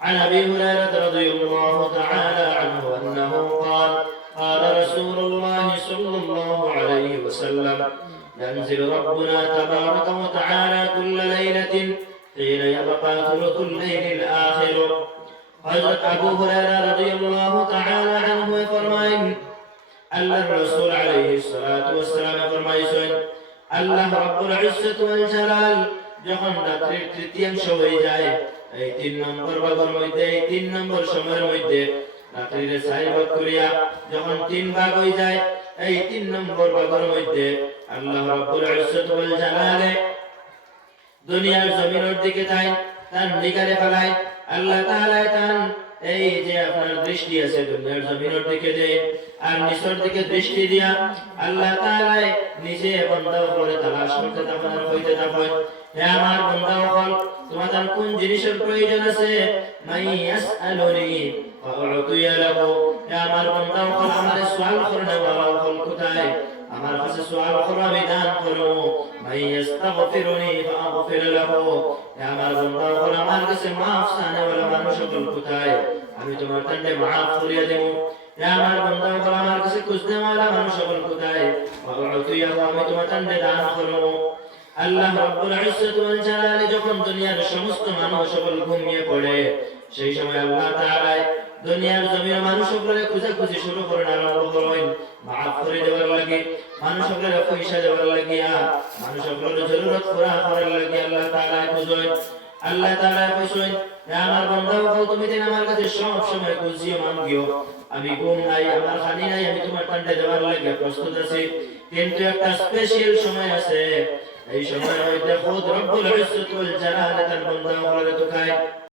عن أبي هريرة رضي الله تعالى عنه أنه قال قال رسول الله صلى الله عليه وسلم ينزل ربنا تبارك وتعالى كل ليلة حين يبقى ثلث الليل الآخر. حضرت أبو هريرة رضي الله تعالى عنه فرمائن আল্লাহ রাসূল আলাইহিস সালাতু ওয়াস সালাম ফরমাইছেন আল্লাহ রাব্বুল ইজ্জত ওয়াল জালাল যখন রাতের তৃতীয়াংশ হয়ে যায় এই 3 নম্বর ভাগের মধ্যে এই 3 নম্বর সময়ের মধ্যে রাতের 4 ভাগ করিয়া যখন 3 ভাগ হয়ে যায় এই 3 নম্বর ভাগের মধ্যে আল্লাহ রাব্বুল ইজ্জত ওয়াল জালাল দুনিয়ার জমিনের দিকে তাই তার নিগারে ফেলায় আল্লাহ তাআলা তান এই যে আপনার দৃষ্টি আছে দুনিয়ার জমিনের দিকে দেয় আর নিচের দিকে দৃষ্টি দিয়া আল্লাহ তাআলা নিজে বান্দা উপরে তালাশ করতে থাকেন হইতে থাকেন। হে আমার বান্দা হল তোমাদের কোন জিনিসের প্রয়োজন আছে মাই ইয়াসআলুনি ফাউতিয়া লাহু। হে আমার বান্দা হল আমারে সওয়াল করনে ওয়ালা হল কোথায় আমার কাছে সওয়াল করা বিধান করো মাই ইস্তাগফিরুনি ফাআগফির লাহু। হে আমার বান্দা হল আমার কাছে মাফ চানে ওয়ালা মানুষ হল কোথায় আমি তোমার কাছে মাফ করিয়া দেব। হে আমার বান্দা হল আমার কাছে খুঁজতে ওয়ালা মানুষ হল কোথায় ফাউতিয়া আমি তোমার কাছে দান করব। আল্লাহ রাব্বুল ইজ্জত ওয়াল জালাল যখন দুনিয়ার সমস্ত মানুষ সকল ঘুমিয়ে পড়ে সেই সময় আল্লাহ তাআলা দুনিয়ার জমিনের মানুষগুলোকে খোঁজাখুঁজি শুরু করেন আরম্ভ করেন মাফ করে দেওয়ার লাগে মানুষগুলোকে পয়সা দেওয়ার লাগিয়া মানুষগুলোর জরুরত পুরা করার লাগে আল্লাহ তাআলা খুঁজেন। আল্লাহ তাআলা কইছেন হে আমার বান্দাও তুমি দিন আমার কাছে সব সময় খুঁজিও মাঙ্গিও আমি ঘুম নাই আমার খানি নাই আমি তোমার কাছে দেওয়ার লাগে প্রস্তুত আছি কিন্তু একটা স্পেশাল সময় আছে এই সময়ের মধ্যে খুদ রব্বুল ইজ্জত ওয়াল জালাল তার বান্দাগুলোকে দেখায়